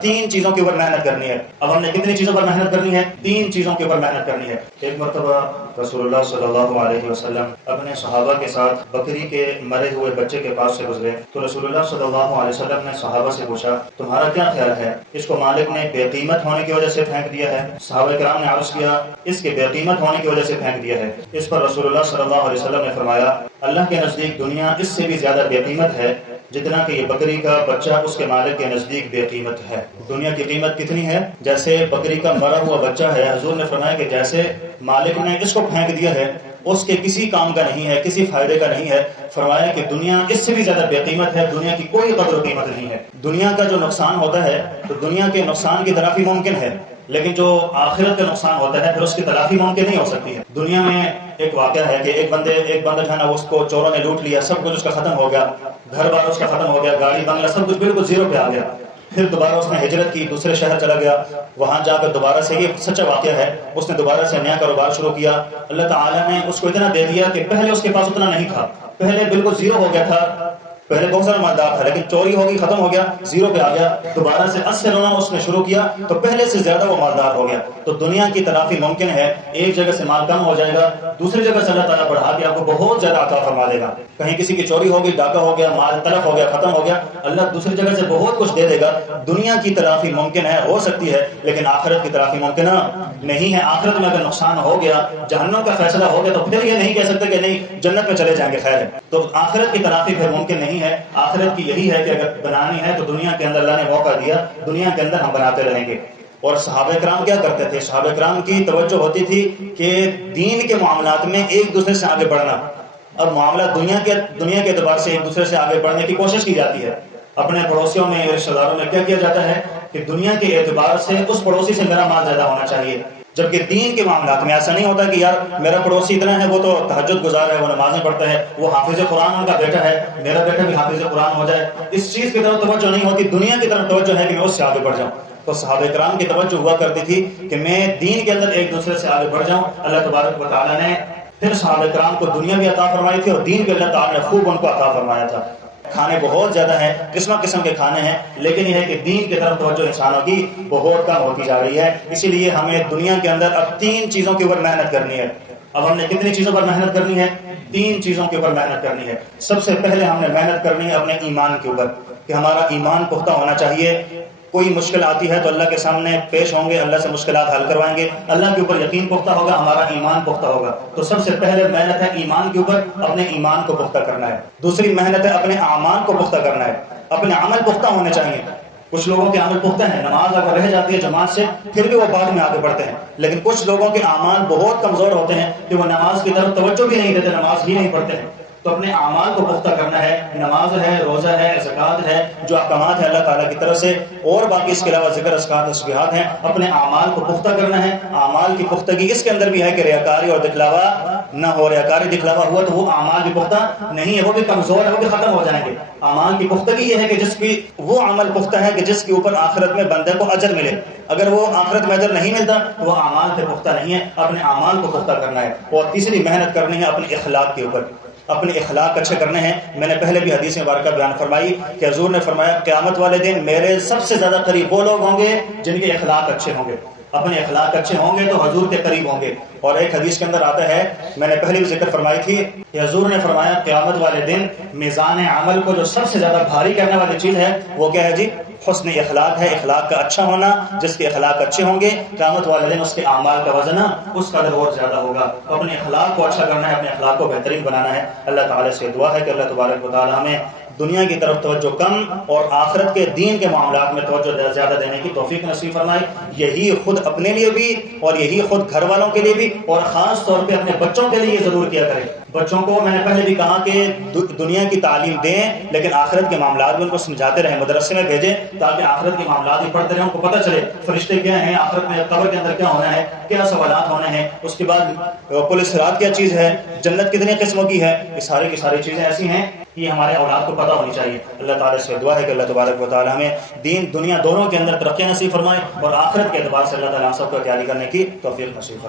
تین چیزوں کے اوپر محنت کرنی ہے۔ اب ہم نے کتنی چیزوں پر محنت کرنی ہے؟ تین چیزوں کے اوپر محنت کرنی ہے۔ ایک مرتبہ رسول اللہ صلی اللہ علیہ وسلم اپنے صحابہ کے ساتھ بکری کے مرے ہوئے بچے کے پاس سے گزرے تو رسول اللہ صلی اللہ علیہ وسلم نے صحابہ سے پوچھا، تمہارا کیا خیال ہے؟ اس کو مالک نے بے قیمت ہونے کی وجہ سے پھینک دیا ہے؟ صحابہ کرام نے عرض کیا، اس کے بے قیمت ہونے کی وجہ سے پھینک دیا ہے۔ اس پر رسول اللہ صلی اللہ علیہ وسلم نے فرمایا، اللہ کے نزدیک دنیا اس سے بھی زیادہ بے قیمت ہے جتنا کہ یہ بکری کا بچہ اس کے مالک کے نزدیک بے قیمت ہے۔ دنیا کی قیمت کتنی ہے؟ جیسے بکری کا مرا ہوا بچہ ہے، حضور نے فرمایا کہ جیسے مالک نے اس کو پھینک دیا ہے، اس کے کسی کام کا نہیں ہے، کسی فائدے کا نہیں ہے۔ فرمایا کہ دنیا اس سے بھی زیادہ بے قیمت ہے، دنیا کی کوئی قدر و قیمت نہیں ہے۔ دنیا کا جو نقصان ہوتا ہے تو دنیا کے نقصان کی تلافی ممکن ہے، لیکن جو آخرت کا نقصان ہوتا ہے پھر اس کی تلافی ممکن نہیں ہو سکتی ہے۔ دنیا میں ایک واقعہ ہے کہ ایک بندہ جو ہے نا، اس کو چوروں نے لوٹ لیا، سب کچھ اس کا ختم ہو گیا، گھر بار اس کا ختم ہو گیا، گاڑی بنگلہ سب کچھ بالکل زیرو پہ آ گیا۔ پھر دوبارہ اس نے ہجرت کی، دوسرے شہر چلا گیا، وہاں جا کر دوبارہ سے، یہ سچا واقعہ ہے، اس نے دوبارہ سے نیا کاروبار شروع کیا۔ اللہ تعالیٰ نے اس کو اتنا دے دیا کہ پہلے اس کے پاس اتنا نہیں تھا، پہلے بالکل زیرو ہو گیا تھا، پہلے بہت سارا مالدار تھا، لیکن چوری ہوگی، ختم ہو گیا، زیرو پہ آ گیا۔ دوبارہ سے سے رونا اس نے شروع کیا تو پہلے سے زیادہ وہ مالدار ہو گیا۔ تو دنیا کی تلافی ممکن ہے، ایک جگہ سے مال کم ہو جائے گا، دوسری جگہ سے اللہ تعالیٰ بڑھا کے آپ کو بہت زیادہ عطا فرما دے گا۔ کہیں کسی کی چوری ہوگی، ڈاکہ ہو گیا، مال تلف ہو گیا، ختم ہو گیا، اللہ دوسری جگہ سے بہت کچھ دے دے گا۔ دنیا کی تلافی ممکن ہے، ہو سکتی ہے، لیکن آخرت کی تلافی ممکن نہیں ہے۔ آخرت میں اگر نقصان ہو گیا، جہنم کا فیصلہ ہو گیا، تو پھر یہ نہیں کہہ سکتے کہ نہیں جنت میں چلے جائیں گے، خیر ہے۔ تو آخرت کی تلافی پھر ممکن نہیں ہے۔ آخرت کی یہی ہے کہ اگر بنانی ہے تو دنیا کے اندر اللہ نے موقع دیا، دنیا کے اندر ہم بناتے رہیں گے۔ اور صحابہ کرام کیا کرتے تھے؟ صحابہ کرام کی توجہ ہوتی تھی کہ دین کے معاملات میں ایک دوسرے سے آگے بڑھنا۔ اب معاملہ دنیا کے اعتبار سے ایک دوسرے سے آگے بڑھنے کی کوشش کی جاتی ہے۔ اپنے پڑوسیوں میں، رشتہ داروں میں کیا کیا جاتا ہے کہ دنیا کے اعتبار سے اس پڑوسی سے میرا مال زیادہ ہونا چاہیے، جبکہ دین کے معاملات میں ایسا نہیں ہوتا کہ یار میرا پڑوسی اتنا ہے، وہ تو تہجد گزار ہے، وہ نمازیں پڑھتا ہے، وہ حافظ قرآن ان کا بیٹا ہے، میرا بیٹا بھی حافظ قرآن ہو جائے۔ اس چیز کی طرف توجہ نہیں ہوتی، دنیا کی طرف توجہ ہے کہ میں اس سے آگے بڑھ جاؤں۔ تو صحابہ کرام کی توجہ ہوا کرتی تھی کہ میں دین کے اندر ایک دوسرے سے آگے بڑھ جاؤں۔ اللہ تبارک و تعالیٰ نے پھر صحابہ کرام کو دنیا بھی عطا فرمائی تھی اور دین بھی اللہ تعالیٰ نے خوب ان کو عطا فرمایا تھا۔ کھانے بہت زیادہ ہیں، قسم قسم کے کھانے ہیں، لیکن یہ ہے کہ دین کی طرف توجہ انسانوں کی بہت کم ہوتی جا رہی ہے۔ اسی لیے ہمیں دنیا کے اندر اب تین چیزوں کے اوپر محنت کرنی ہے۔ اب ہم نے کتنی چیزوں پر محنت کرنی ہے؟ تین چیزوں کے اوپر محنت کرنی ہے۔ سب سے پہلے ہم نے محنت کرنی ہے اپنے ایمان کے اوپر، کہ ہمارا ایمان پختہ ہونا چاہیے۔ کوئی مشکل آتی ہے تو اللہ کے سامنے پیش ہوں گے، اللہ سے مشکلات حل کروائیں گے، اللہ کے اوپر یقین پختہ ہوگا، ہمارا ایمان پختہ ہوگا۔ تو سب سے پہلے محنت ہے ایمان کے اوپر، اپنے ایمان کو پختہ کرنا ہے۔ دوسری محنت ہے اپنے اعمال کو پختہ کرنا ہے، اپنے عمل پختہ ہونے چاہیے۔ کچھ لوگوں کے عمل پختہ ہیں، نماز اگر رہ جاتی ہے جماعت سے پھر بھی وہ بعد میں آگے بڑھتے ہیں، لیکن کچھ لوگوں کے اعمال بہت کمزور ہوتے ہیں کہ وہ نماز کی طرف توجہ بھی نہیں دیتے، نماز ہی نہیں پڑھتے ہیں۔ تو اپنے اعمال کو پختہ کرنا ہے، نماز ہے، روزہ ہے، زکوٰۃ ہے، جو احکامات ہیں اللہ تعالیٰ کی طرف سے، اور باقی اس کے علاوہ ذکر اذکار تسبیحات ہیں، اپنے اعمال کو پختہ کرنا ہے۔ اعمال کی پختگی اس کے اندر بھی ہے کہ ریاکاری اور دکھلاوا نہ ہو۔ ریاکاری دکھلاوا ہوا تو وہ اعمال بھی پختہ نہیں ہے، وہ بھی کمزور ہے، وہ بھی ختم ہو جائیں گے۔ اعمال کی پختگی یہ ہے کہ جس کی وہ عمل پختہ ہے کہ جس کے اوپر آخرت میں بندے کو اجر ملے۔ اگر وہ آخرت میں اجر نہیں ملتا تو وہ اعمال سے پختہ نہیں ہے، اپنے اعمال کو پختہ کرنا ہے۔ اور تیسری محنت کرنی ہے اپنے اخلاق کے اوپر، اپنے اخلاق اچھے کرنے ہیں۔ میں نے پہلے بھی حدیث مبارکہ بیان فرمائی کہ حضور نے فرمایا قیامت والے دن میرے سب سے زیادہ قریب وہ لوگ ہوں گے جن کے اخلاق اچھے ہوں گے۔ اپنے اخلاق اچھے ہوں گے تو حضور کے قریب ہوں گے۔ اور ایک حدیث کے اندر آتا ہے، میں نے پہلے بھی ذکر فرمائی تھی کہ حضور نے فرمایا قیامت والے دن میزان عمل کو جو سب سے زیادہ بھاری کرنے والی چیز ہے وہ کیا ہے جی؟ حسن اخلاق ہے، اخلاق کا اچھا ہونا۔ جس کے اخلاق اچھے ہوں گے قیامت والے دن اس کے اعمال کا وزن اس قدر اور زیادہ ہوگا۔ تو اپنے اخلاق کو اچھا کرنا ہے، اپنے اخلاق کو بہترین بنانا ہے۔ اللہ تعالیٰ سے دعا ہے کہ اللہ تبارک و تعالیٰ ہمیں دنیا کی طرف توجہ کم اور آخرت کے دین کے معاملات میں توجہ زیادہ دینے کی توفیق نصیب فرمائے۔ یہی خود اپنے لیے بھی اور یہی خود گھر والوں کے لیے بھی اور خاص طور پہ اپنے بچوں کے لیے ضرور کیا کریں۔ بچوں کو میں نے پہلے بھی کہا کہ دنیا کی تعلیم دیں لیکن آخرت کے معاملات میں ان کو سمجھاتے رہیں، مدرسے میں بھیجیں تاکہ آخرت کے معاملات بھی پڑھتے رہیں، ان کو پتہ چلے فرشتے کیا ہیں، آخرت میں قبر کے اندر کیا ہونا ہے، کیا سوالات ہونے ہیں، اس کے بعد پل صراط کیا چیز ہے، جنت کتنے قسموں کی ہے۔ یہ سارے کی ساری چیزیں ایسی ہیں کہ ہمارے اولاد کو پتہ ہونی چاہیے۔ اللہ تعالیٰ سے دعا ہے کہ اللہ تبارک و تعالیٰ ہمیں دین دنیا دونوں کے اندر ترقی نصیب فرمائے اور آخرت کے اعتبار سے اللہ تعالیٰ ہم سب کو تیاری کرنے کی توفیق نصیب فرمائے۔